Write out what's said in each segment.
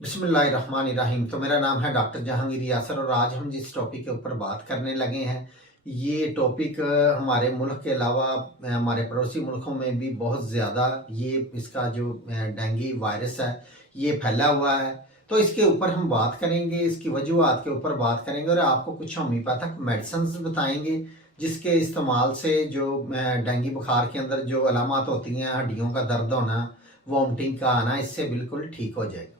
बिस्मिल्लाहिर्रहमानिर्रहीम। तो मेरा नाम है डॉक्टर जहांगीर यासर और आज हम जिस टॉपिक के ऊपर बात करने लगे हैं ये टॉपिक हमारे मुल्क के अलावा हमारे पड़ोसी मुल्कों में भी बहुत ज़्यादा ये इसका जो डेंगू वायरस है ये फैला हुआ है। तो इसके ऊपर हम बात करेंगे, इसकी वजूहात के ऊपर बात करेंगे और आपको कुछ होम्योपैथिक मेडिसिन बताएंगे जिसके इस्तेमाल से जो डेंगू बुखार के अंदर जो अलामत होती हैं, हड्डियों का दर्द होना, वॉमिटिंग का आना, इससे बिल्कुल ठीक हो जाएगा।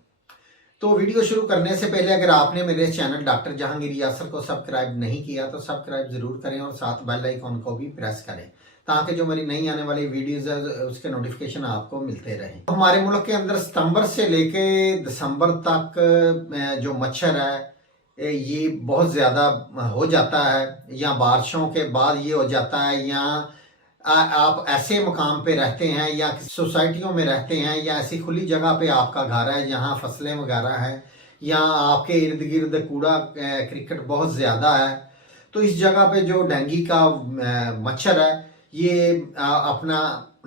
तो वीडियो शुरू करने से पहले अगर आपने मेरे चैनल डॉक्टर जहांगीर यासर को सब्सक्राइब नहीं किया तो सब्सक्राइब जरूर करें और साथ बेल आइकॉन को भी प्रेस करें ताकि जो मेरी नई आने वाली वीडियोस है उसके नोटिफिकेशन आपको मिलते रहें। तो हमारे मुल्क के अंदर सितंबर से लेके दिसंबर तक जो मच्छर है ये बहुत ज़्यादा हो जाता है, या बारिशों के बाद ये हो जाता है, या आप ऐसे मकाम पे रहते हैं या सोसाइटियों में रहते हैं या ऐसी खुली जगह पे आपका घर है जहाँ फसलें वगैरह हैं, या आपके इर्द गिर्द कूड़ा क्रिकेट बहुत ज़्यादा है, तो इस जगह पे जो डेंगू का मच्छर है ये अपना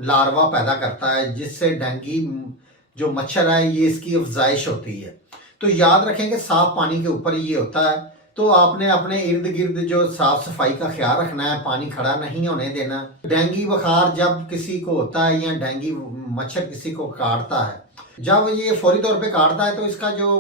लार्वा पैदा करता है जिससे डेंगू जो मच्छर है ये इसकी अफजाइश होती है। तो याद रखें कि साफ पानी के ऊपर ये होता है। तो आपने अपने इर्द गिर्द जो साफ सफाई का ख्याल रखना है, पानी खड़ा नहीं होने देना। डेंगू बुखार जब किसी को होता है या डेंगू मच्छर किसी को काटता है, जब ये फौरी तौर पे काटता है तो इसका जो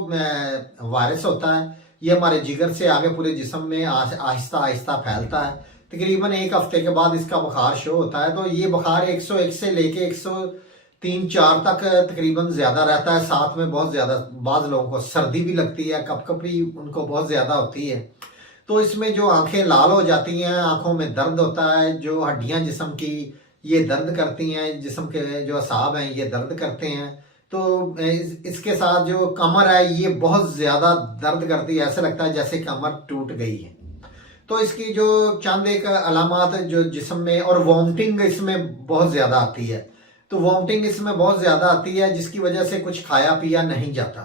वायरस होता है ये हमारे जिगर से आगे पूरे जिस्म में आहिस्ता आहिस्ता फैलता है। तकरीबन एक हफ्ते के बाद इसका बुखार शो होता है। तो ये बुखार 101 से लेके 103-4 तक तकरीबन ज़्यादा रहता है। साथ में बहुत ज़्यादा बाज़ लोगों को सर्दी भी लगती है, कपकपी उनको बहुत ज़्यादा होती है। तो इसमें जो आंखें लाल हो जाती हैं, आंखों में दर्द होता है, जो हड्डियां जिस्म की ये दर्द करती हैं, जिस्म के जो असाब हैं ये दर्द करते हैं। तो इसके साथ जो कमर है ये बहुत ज़्यादा दर्द करती है, ऐसा लगता है जैसे कमर टूट गई है। तो इसकी जो चंद एक अलामत जो जिस्म में, और वॉमिटिंग इसमें बहुत ज़्यादा आती है। तो वॉमिटिंग इसमें बहुत ज़्यादा आती है जिसकी वजह से कुछ खाया पिया नहीं जाता।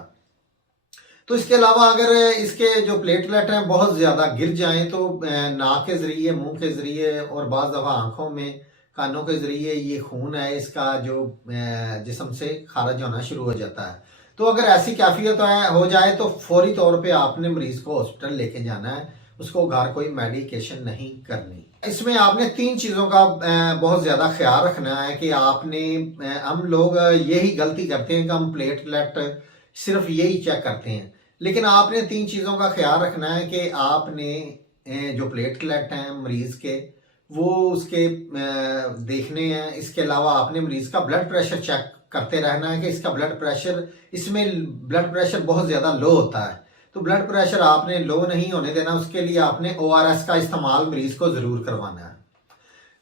तो इसके अलावा अगर इसके जो प्लेटलेट हैं बहुत ज़्यादा गिर जाएं तो नाक के ज़रिए, मुंह के ज़रिए और बाज़ दफ़ा आँखों में, कानों के ज़रिए ये खून है इसका जो जिस्म से खारिज होना शुरू हो जाता है। तो अगर ऐसी कैफियत हो जाए तो फौरी तौर पे आपने मरीज़ को हॉस्पिटल लेके जाना है, उसको घर कोई मेडिकेशन नहीं करनी। इसमें आपने 3 चीज़ों का बहुत ज़्यादा ख्याल रखना है कि आपने, हम लोग यही गलती करते हैं कि हम प्लेटलेट सिर्फ यही चेक करते हैं, लेकिन आपने 3 चीज़ों का ख्याल रखना है कि आपने जो प्लेटलेट हैं मरीज़ के वो उसके देखने हैं। इसके अलावा आपने मरीज़ का ब्लड प्रेशर चेक करते रहना है कि इसका ब्लड प्रेशर, इसमें ब्लड प्रेशर बहुत ज़्यादा लो होता है। तो ब्लड प्रेशर आपने लो नहीं होने देना, उसके लिए आपने ORS का इस्तेमाल मरीज को ज़रूर करवाना है।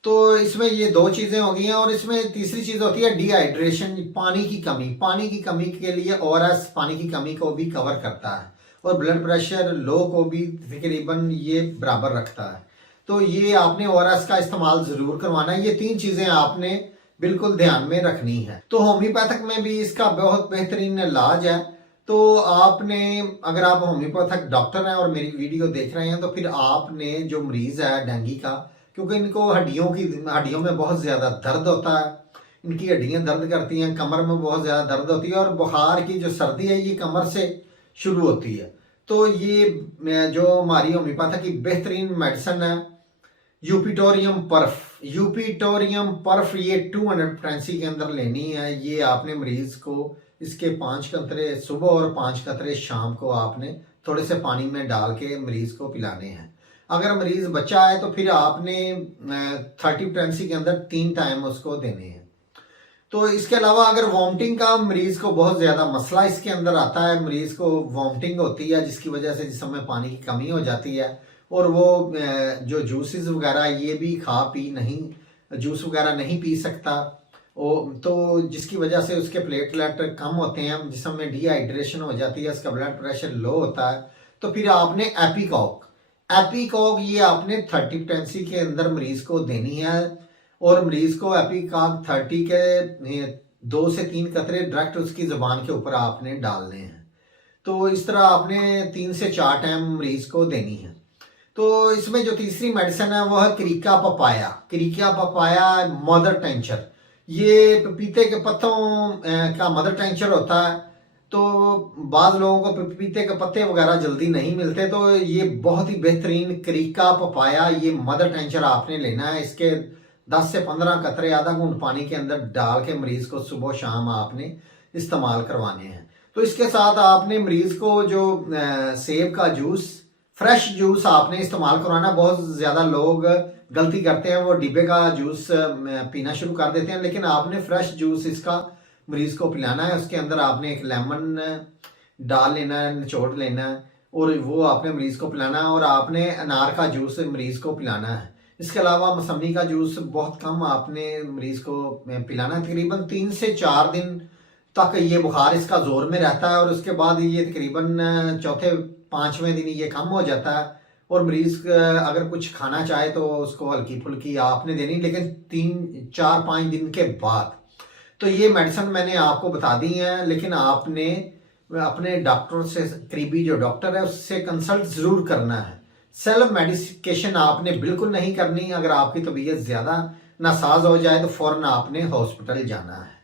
तो इसमें ये 2 चीज़ें हो गई हैं। और इसमें तीसरी चीज़ होती है डिहाइड्रेशन, पानी की कमी। पानी की कमी के लिए ORS पानी की कमी को भी कवर करता है और ब्लड प्रेशर लो को भी तकरीबन ये बराबर रखता है। तो ये आपने ORS का इस्तेमाल ज़रूर करवाना है। ये 3 चीज़ें आपने बिल्कुल ध्यान में रखनी है। तो होम्योपैथिक में भी इसका बहुत बेहतरीन इलाज है। तो आपने, अगर आप होम्योपैथिक डॉक्टर हैं और मेरी वीडियो देख रहे हैं तो फिर आपने जो मरीज़ है डेंगू का, क्योंकि इनको हड्डियों में बहुत ज़्यादा दर्द होता है, इनकी हड्डियां दर्द करती हैं, कमर में बहुत ज़्यादा दर्द होती है और बुखार की जो सर्दी है ये कमर से शुरू होती है। तो ये जो हमारी होम्योपैथिक की बेहतरीन मेडिसिन है यूपिटोरियम पर्फ। यूपिटोरियम पर्फ ये 200 फ्रेंसी के अंदर लेनी है। ये आपने मरीज़ को इसके 5 कतरे सुबह और 5 कतरे शाम को आपने थोड़े से पानी में डाल के मरीज को पिलाने हैं। अगर मरीज बच्चा है तो फिर आपने 30 फ्रेंसी के अंदर 3 टाइम उसको देने हैं। तो इसके अलावा अगर वॉमिटिंग का मरीज को बहुत ज़्यादा मसला इसके अंदर आता है, मरीज को वॉमिटिंग होती है जिसकी वजह से जिस्म में पानी की कमी हो जाती है और वो जो जूसेस वगैरह ये भी जूस वगैरह नहीं पी सकता, तो जिसकी वजह से उसके प्लेटलेट कम होते हैं, जिसम में डिहाइड्रेशन हो जाती है, उसका ब्लड प्रेशर लो होता है। तो फिर आपने एपिकॉक ये आपने 30 फ्रेंसी के अंदर मरीज को देनी है और मरीज को एपिकॉक 30 के 2 से 3 कतरे डायरेक्ट उसकी ज़बान के ऊपर आपने डालने हैं। तो इस तरह आपने 3 से 4 टाइम मरीज को देनी है। तो इसमें जो तीसरी मेडिसिन है वो है क्रीका पपाया मदर टेंचर। ये पपीते के पत्तों का मदर टेंचर होता है। तो बाद लोगों को पपीते के पत्ते वगैरह जल्दी नहीं मिलते, तो ये बहुत ही बेहतरीन करीका पपाया, ये मदर टेंचर आपने लेना है। इसके 10 से 15 कतरे आधा घूंट पानी के अंदर डाल के मरीज को सुबह शाम आपने इस्तेमाल करवाने हैं। तो इसके साथ आपने मरीज को जो सेब का जूस, फ्रेश जूस आपने इस्तेमाल करवाना। बहुत ज़्यादा लोग गलती करते हैं, वो डिब्बे का जूस पीना शुरू कर देते हैं, लेकिन आपने फ्रेश जूस इसका मरीज को पिलाना है। उसके अंदर आपने एक लेमन डाल लेना है, निचोड़ लेना है, और वो आपने मरीज को पिलाना है। और आपने अनार का जूस मरीज को पिलाना है। इसके अलावा मौसमी का जूस बहुत कम आपने मरीज को पिलाना है। तकरीबन 3 से 4 दिन तक ये बुखार इसका जोर में रहता है, और उसके बाद ये तकरीबन चौथे 5वें दिन ये कम हो जाता है। और मरीज अगर कुछ खाना चाहे तो उसको हल्की फुल्की आपने देनी, लेकिन 3, 4, 5 दिन के बाद। तो ये मेडिसिन मैंने आपको बता दी है, लेकिन आपने अपने डॉक्टर से, करीबी जो डॉक्टर है उससे कंसल्ट ज़रूर करना है। सेल्फ मेडिकेशन आपने बिल्कुल नहीं करनी। अगर आपकी तबीयत ज़्यादा नासाज हो जाए तो फ़ौरन आपने हॉस्पिटल जाना है।